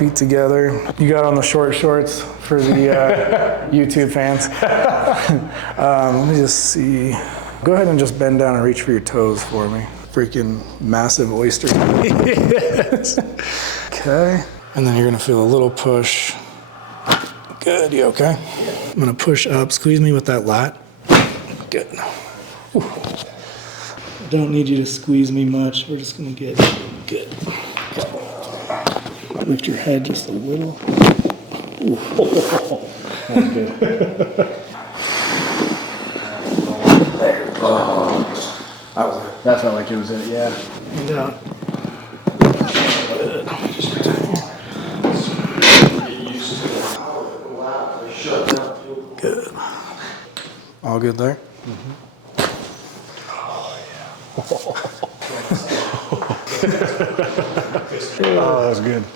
feet together. You got on the short shorts for the YouTube fans. Let me just see. Go ahead and just bend down and reach for your toes for me. Freaking massive oyster. Okay. And then you're gonna feel a little push. Good, you okay? I'm gonna push up, squeeze me with that lat. Good. Whew. Don't need you to squeeze me much. We're just gonna get good. Okay. Lift your head just a little. Ooh. That's good. There. Oh. That was it. That felt like it was it, yeah. And down. Good. Good. All good there? Mm-hmm. Oh, that was good.